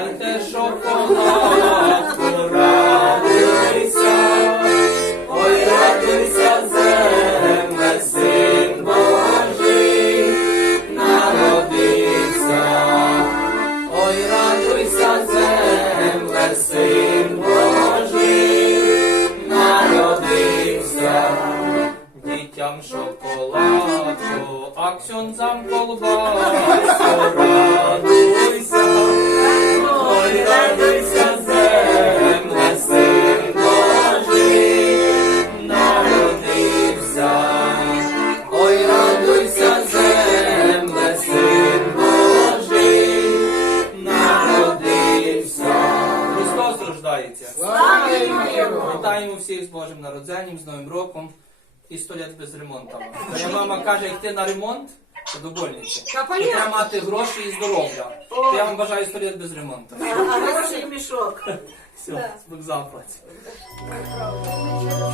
Дайте шоколадку, радуйся, ой, радуйся, земле, син Божий, народився, ой, радуйся, земле, син Божий, народився, дітям шоколадку, а ксьонзам колбасу. Рождається. Вітаємо всіх з Божим народженням, з Новим роком і сто літ без ремонту. Моя мама каже, йти на ремонт, то до больниці. І треба мати гроші і здоров'я. То Я вам бажаю сто літ без ремонту. Хороший мішок. Все, заплатить. Ой,